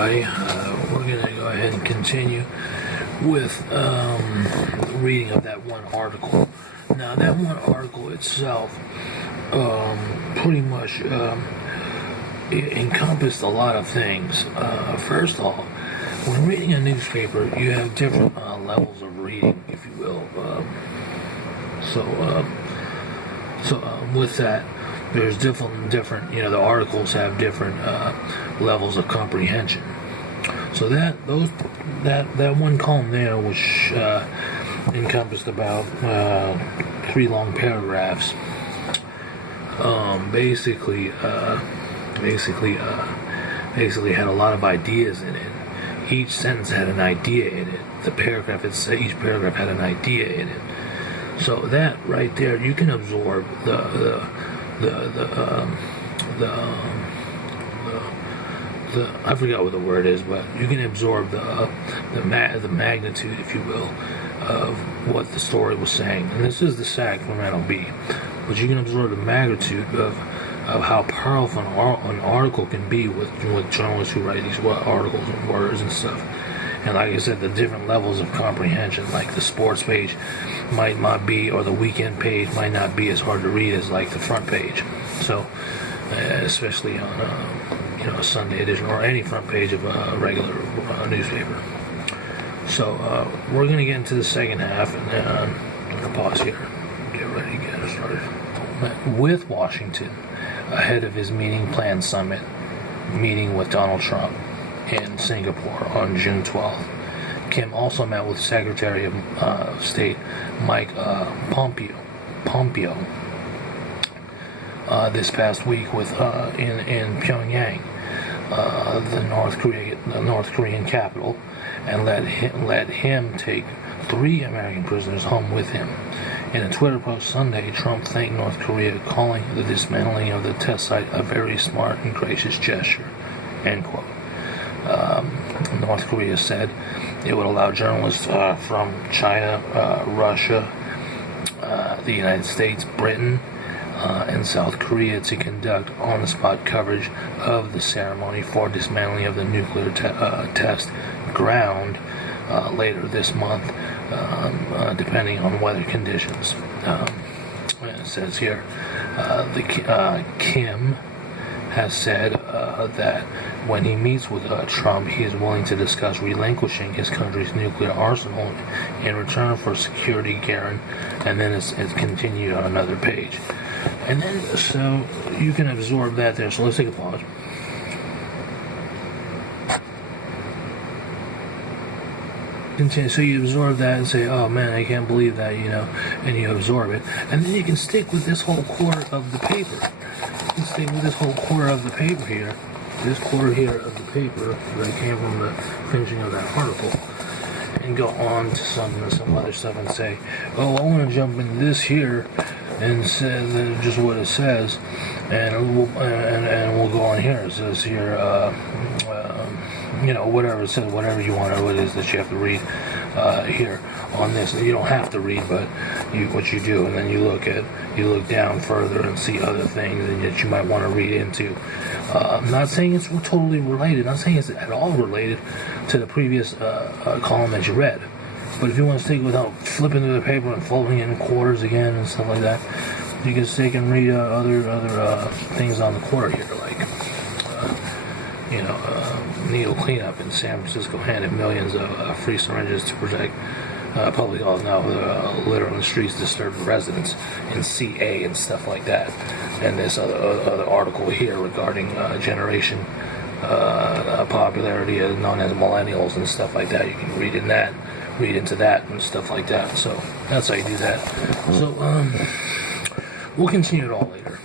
everybody. We're going to go ahead and continue with the reading of that one article. Now, that one article itself pretty much it encompassed a lot of things. First of all, when reading a newspaper, you have different levels of reading, if you will. With that, there's different. The articles have different levels of comprehension. So that one column there, which encompassed about 3 long paragraphs, basically had a lot of ideas in it. Each sentence had an idea in it. Each paragraph had an idea in it. So that right there, you can absorb the I forgot what the word is, but you can absorb the magnitude, if you will, of what the story was saying. And this is the Sacramento Bee, but you can absorb the magnitude of how powerful an article can be with journalists who write these articles and words and stuff. And like I said, the different levels of comprehension, like the sports page might not be, or the weekend page might not be as hard to read as like the front page. So, especially on a Sunday edition or any front page of a regular newspaper. So we're going to get into the second half, and then I'm going to pause here. Get ready to get started. With Washington, ahead of his planned summit meeting with Donald Trump in Singapore on June 12th. Kim also met with Secretary of State Mike Pompeo this past week in Pyongyang, the North Korean capital, and let him take 3 American prisoners home with him. In a Twitter post Sunday, Trump thanked North Korea, calling the dismantling of the test site a very smart and gracious gesture. End quote. North Korea said it would allow journalists from China, Russia, the United States, Britain, and South Korea to conduct on-the-spot coverage of the ceremony for dismantling of the nuclear test ground later this month, depending on weather conditions. It says here, Kim has said that when he meets with Trump, he is willing to discuss relinquishing his country's nuclear arsenal in return for security guarantee, and then it's continued on another page. And then, so you can absorb that there. So let's take a pause. Continue. So you absorb that and say, oh man, I can't believe that, and you absorb it. And then you can stick with this whole quarter of the paper. You can stick with this whole quarter of the paper here. This quarter here of the paper that came from the finishing of that article. And go on to some other stuff and say, oh, I want to jump into this here and say just what it says, and we'll go on here. It says here, whatever it says, whatever you want, or what it is that you have to read here on this. You don't have to read, but what you do, and then you look down further and see other things that you might want to read into. I'm not saying it's totally related. I'm not saying it's at all related to the previous column that you read. But if you want to stick without flipping through the paper and folding it in quarters again and stuff like that, you can stick and read other things on the quarter here, like needle cleanup in San Francisco handed millions of free syringes to protect public health. Now litter on the streets disturbed residents in CA and stuff like that. And this other article here regarding generation popularity known as millennials and stuff like that. You can read into that and stuff like that. So that's how you do that. So we'll continue it all later.